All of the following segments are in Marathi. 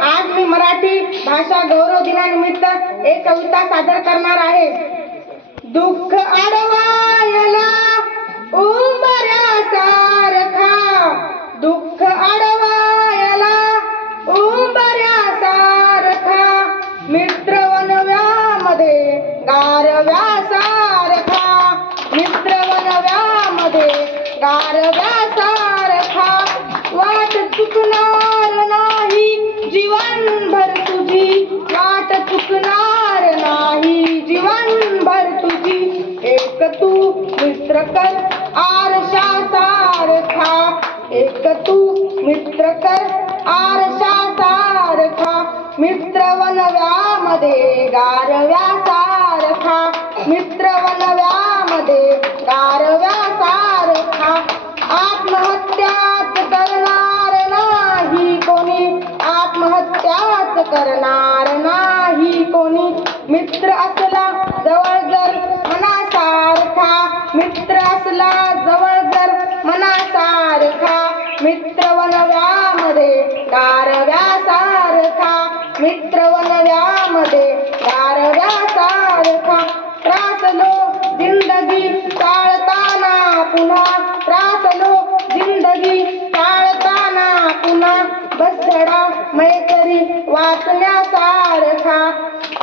आज मी मराठी भाषा गौरव दिनानिमित्त एक कविता सादर करणार आहे. दुःख अडवायला उंबऱ्या सारखा. दुःख अडवायला उंबऱ्या सारखा. मित्र वनव्यामध्ये गारव्या सारखा मित्र वनव्यामध्ये गारव्या सारखा वाट चुकणार तू मित्र कर आरशा सारखा. मित्र वनव्यामध्ये गारव्या सारखा. मित्र वनव्यामध्ये गारव्या सारखा. आत्महत्याच करणार नाही कोणी. आत्महत्याच करणार नाही कोणी. मित्र असला जवळ जर मनासारखा. मित्र असला मैत्री वाचण्यासारखा.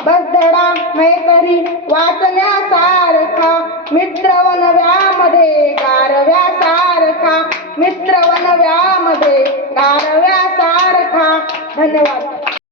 बसधडा मैत्री वाचण्यासारखा. मित्र वनव्यामध्ये गारव्यासारखा. मित्र वनव्यामध्ये गारव्यासारखा. धन्यवाद.